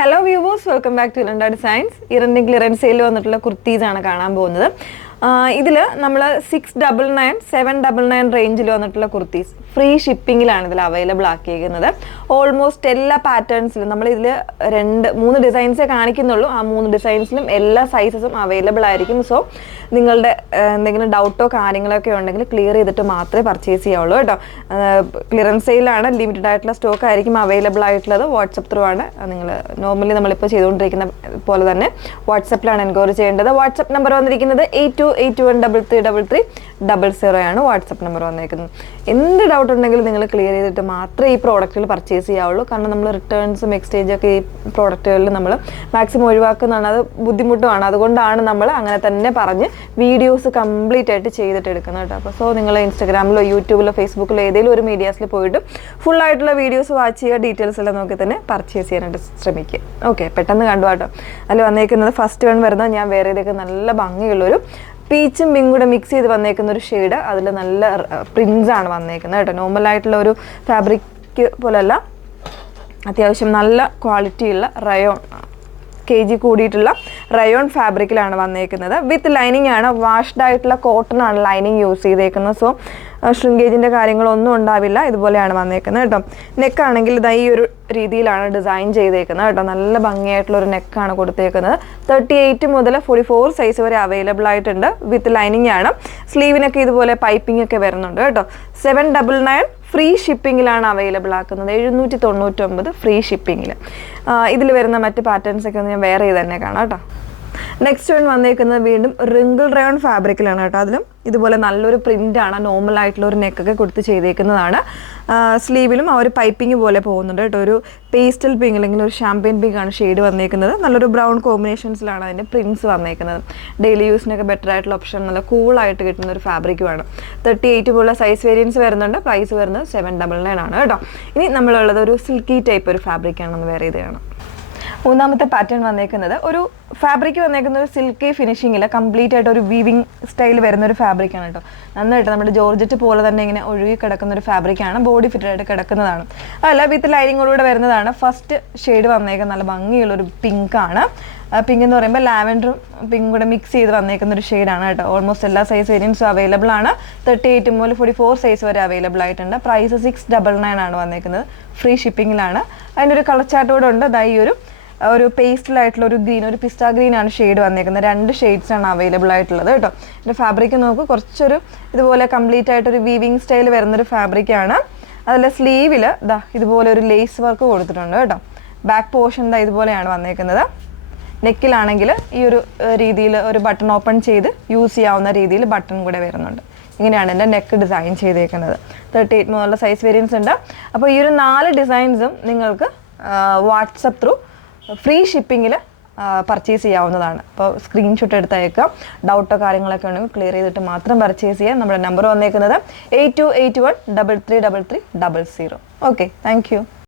Hello viewers, welcome back to ഇലണ്ട designs. ഇറന്റെ clearance sale വന്നിട്ടുള്ള കുർത്തീസാണ് കാണാൻ പോകുന്നത്. ഇതിൽ നമ്മൾ 699, 799 റേഞ്ചിൽ വന്നിട്ടുള്ള കുർത്തീസ് ഫ്രീ ഷിപ്പിങ്ങിലാണ് ഇതിൽ അവൈലബിൾ ആക്കിയിരിക്കുന്നത്. ഓൾമോസ്റ്റ് എല്ലാ പാറ്റേൺസിലും നമ്മൾ ഇതിൽ 2-3 ഡിസൈൻസേ കാണിക്കുന്നുള്ളൂ. ആ 3 ഡിസൈൻസിലും എല്ലാ സൈസസും അവൈലബിൾ ആയിരിക്കും. സോ നിങ്ങളുടെ എന്തെങ്കിലും ഡൗട്ടോ കാര്യങ്ങളൊക്കെ ഉണ്ടെങ്കിൽ ക്ലിയർ ചെയ്തിട്ട് മാത്രമേ പർച്ചേസ് ചെയ്യാവുള്ളൂ കേട്ടോ. ക്ലിയറൻസ് സെയിലാണ്, ലിമിറ്റഡ് ആയിട്ടുള്ള സ്റ്റോക്ക് ആയിരിക്കും അവൈലബിൾ ആയിട്ടുള്ളത്. വാട്സപ്പ് ത്രൂ ആണ്. നിങ്ങൾ നോർമലി നമ്മളിപ്പോൾ ചെയ്തുകൊണ്ടിരിക്കുന്ന പോലെ തന്നെ വാട്സപ്പിലാണ് എൻക്വയറി ചെയ്യേണ്ടത്. വാട്സപ്പ് നമ്പർ വന്നിരിക്കുന്നത് 8281333300 ആണ് വാട്സപ്പ് നമ്പർ വന്നിരിക്കുന്നത്. എന്ത് ഡൗട്ട് ഉണ്ടെങ്കിലും നിങ്ങൾ ക്ലിയർ ചെയ്തിട്ട് മാത്രമേ ഈ പ്രോഡക്റ്റുകൾ പർച്ചേസ് ചെയ്യാവുള്ളൂ. കാരണം നമ്മൾ റിട്ടേൺസും എക്സ്ചേഞ്ചൊക്കെ ഈ പ്രോഡക്റ്റുകളിൽ നമ്മൾ മാക്സിമം ഒഴിവാക്കുന്നതാണ്. അത് ബുദ്ധിമുട്ടുമാണ്. അതുകൊണ്ടാണ് നമ്മൾ അങ്ങനെ തന്നെ പറഞ്ഞ് വീഡിയോസ് കംപ്ലീറ്റ് ആയിട്ട് ചെയ്തിട്ട് എടുക്കുന്നത് കേട്ടോ. അപ്പോൾ നിങ്ങൾ ഇൻസ്റ്റാഗ്രാമിലോ യൂട്യൂബിലോ ഫേസ്ബുക്കിലോ ഏതെങ്കിലും ഒരു മീഡിയാസിൽ പോയിട്ട് ഫുൾ ആയിട്ടുള്ള വീഡിയോസ് വാച്ച് ചെയ്യുക, ഡീറ്റെയിൽസ് എല്ലാം നോക്കി തന്നെ പർച്ചേസ് ചെയ്യാനായിട്ട് ശ്രമിക്കുക. ഓക്കെ, പെട്ടെന്ന് കണ്ടു കേട്ടോ. അതിൽ വന്നേക്കുന്നത് ഫസ്റ്റ് വൺ വരുന്നത് ഞാൻ വേറെ ഇതൊക്കെ നല്ല ഭംഗിയുള്ളൊരു പീച്ചും പിങ്കും കൂടെ മിക്സ് ചെയ്ത് വന്നേക്കുന്ന ഒരു ഷെയ്ഡ്. അതിൽ നല്ല പ്രിൻസ് ആണ് വന്നേക്കുന്നത് കേട്ടോ. നോർമലായിട്ടുള്ള ഒരു ഫാബ്രിക് പോലല്ല, അത്യാവശ്യം നല്ല ക്വാളിറ്റിയുള്ള റയോൺ kg കൂടിയിട്ടുള്ള റയോൺ ഫാബ്രിക്കിലാണ് വന്നേക്കുന്നത്. വിത്ത് ലൈനിങ് ആണ്. വാഷ്ഡ് ആയിട്ടുള്ള കോട്ടൺ ആണ് ലൈനിങ് യൂസ് ചെയ്തേക്കുന്നത്. സോ ഷ്രിങ്കേജിൻ്റെ കാര്യങ്ങളൊന്നും ഉണ്ടാവില്ല. ഇതുപോലെയാണ് വന്നേക്കുന്നത് കേട്ടോ. നെക്കാണെങ്കിൽ ഇതാ ഈ ഒരു രീതിയിലാണ് ഡിസൈൻ ചെയ്തേക്കുന്നത് കേട്ടോ. നല്ല ഭംഗിയായിട്ടുള്ളൊരു നെക്കാണ് കൊടുത്തേക്കുന്നത്. 38 മുതൽ 44 സൈസ് വരെ അവൈലബിൾ ആയിട്ടുണ്ട്. വിത്ത് ലൈനിങ് ആണ്. സ്ലീവിനൊക്കെ ഇതുപോലെ പൈപ്പിംഗ് ഒക്കെ വരുന്നുണ്ട് കേട്ടോ. 799 ഫ്രീ ഷിപ്പിങ്ങിലാണ് അവൈലബിൾ ആക്കുന്നത്. 799 ഫ്രീ ഷിപ്പിങ്ങിൽ. ഇതിൽ വരുന്ന മറ്റ് പാറ്റേൺസ് ഒക്കെ ഒന്ന് ഞാൻ വേറെ ചെയ്ത് തന്നെ കാണാം കേട്ടോ. നെക്സ്റ്റ് വൺ വന്നേക്കുന്നത് വീണ്ടും റിങ്കിൾ റയോൺ ഫാബ്രിക്കിലാണ് കേട്ടോ. അതിലും ഇതുപോലെ നല്ലൊരു പ്രിൻ്റാണ്. നോർമൽ ആയിട്ടുള്ള ഒരു നെക്കൊക്കെ കൊടുത്ത് ചെയ്തേക്കുന്നതാണ്. സ്ലീവിലും ആ ഒരു പൈപ്പിംഗ് പോലെ പോകുന്നുണ്ട് കേട്ടോ. ഒരു പേസ്റ്റൽ പിങ്ക് അല്ലെങ്കിൽ ഒരു ഷാമ്പെയിൻ പിങ്ക് ആണ് ഷെയ്ഡ് വന്നേക്കുന്നത്. നല്ലൊരു ബ്രൗൺ കോമ്പിനേഷൻസിലാണ് അതിൻ്റെ പ്രിൻസ് വന്നേക്കുന്നത്. ഡെയിലി യൂസിനൊക്കെ ബെറ്റർ ആയിട്ടുള്ള ഓപ്ഷൻ, നല്ല കൂളായിട്ട് കിട്ടുന്ന ഒരു ഫാബ്രിക്കുമാണ്. 38 പോലുള്ള സൈസ് വേരിയൻസ് വരുന്നുണ്ട്. പ്രൈസ് വരുന്നത് 799 ആണ് കേട്ടോ. ഇനി നമ്മളുള്ളത് ഒരു സിൽക്കി ടൈപ്പ് ഒരു ഫാബ്രിക്കാണെന്ന് വേറെ ഇത് കാണാം. മൂന്നാമത്തെ പാറ്റേൺ വന്നേക്കുന്നത് ഒരു ഫാബ്രിക് വന്നേക്കുന്ന ഒരു സിൽക്കി ഫിനിഷിങ്ങിൽ കംപ്ലീറ്റ് ആയിട്ട് ഒരു വീവിങ് സ്റ്റൈൽ വരുന്ന ഒരു ഫാബ്രിക്കാണ് കേട്ടോ. നന്നായിട്ട് നമ്മുടെ ജോർജറ്റ് പോലെ തന്നെ ഇങ്ങനെ ഒഴുകി കിടക്കുന്ന ഒരു ഫാബ്രിക്കാണ്. ബോഡി ഫിറ്റഡ് ആയിട്ട് കിടക്കുന്നതാണ്. അതല്ല, വിത്ത് ലൈനിങ്ങോടുകൂടെ വരുന്നതാണ്. ഫസ്റ്റ് ഷെയ്ഡ് വന്നേക്കുന്നത് നല്ല ഭംഗിയുള്ളൊരു പിങ്കാണ്. പിങ്ക് എന്ന് പറയുമ്പോൾ ലാവൻഡറും പിങ്കും കൂടെ മിക്സ് ചെയ്ത് വന്നേക്കുന്ന ഒരു ഷെയ്ഡാണ് കേട്ടോ. ഓൾമോസ്റ്റ് എല്ലാ സൈസ് വേരിയൻസും അവൈലബിൾ ആണ്. 38 മുതൽ 44 സൈസ് വരെ അവൈലബിൾ ആയിട്ടുണ്ട്. പ്രൈസ് 699 ആണ് വന്നേക്കുന്നത്. ഫ്രീ ഷിപ്പിങ്ങിലാണ്. അതിൻ്റെ ഒരു കളർ ചാർട്ടോടെ ഉണ്ട്. അതായി ഒരു പേസ്റ്റലായിട്ടുള്ള ഒരു ഗ്രീൻ, ഒരു പിസ്ത ഗ്രീൻ ആണ് ഷെയ്ഡ് വന്നേക്കുന്നത്. 2 ഷെയ്ഡ്സ് ആണ് അവൈലബിൾ ആയിട്ടുള്ളത് കേട്ടോ. ഇതിൻ്റെ ഫാബ്രിക് നോക്ക്, കുറച്ചൊരു ഇതുപോലെ കംപ്ലീറ്റ് ആയിട്ടൊരു വീവിങ് സ്റ്റൈൽ വരുന്നൊരു ഫാബ്രിക്കാണ്. അതിൽ സ്ലീവിൽ ഇതുപോലെ ഒരു ലേസ് വർക്ക് കൊടുത്തിട്ടുണ്ട് കേട്ടോ. ബാക്ക് പോർഷൻ ഇതുപോലെയാണ് വന്നേക്കുന്നത്. നെക്കിലാണെങ്കിൽ ഈ ഒരു രീതിയിൽ ഒരു ബട്ടൺ ഓപ്പൺ ചെയ്ത് യൂസ് ചെയ്യാവുന്ന രീതിയിൽ ബട്ടൺ കൂടെ വരുന്നുണ്ട്. ഇങ്ങനെയാണ് എൻ്റെ നെക്ക് ഡിസൈൻ ചെയ്തേക്കുന്നത്. 38 മുതലുള്ള സൈസ് വേരിയൻസ് ഉണ്ട്. അപ്പോൾ ഈ ഒരു 4 ഡിസൈൻസും നിങ്ങൾക്ക് വാട്സപ്പ് ത്രൂ ഫ്രീ ഷിപ്പിങ്ങിൽ പർച്ചേസ് ചെയ്യാവുന്നതാണ്. അപ്പോൾ സ്ക്രീൻഷോട്ട് എടുത്തയക്കാം. ഡൗട്ടോ കാര്യങ്ങളൊക്കെ ഉണ്ടെങ്കിൽ ക്ലിയർ ചെയ്തിട്ട് മാത്രം പർച്ചേസ് ചെയ്യാം. നമ്മുടെ നമ്പർ വന്നേക്കുന്നത് 8281333300. Okay, thank you.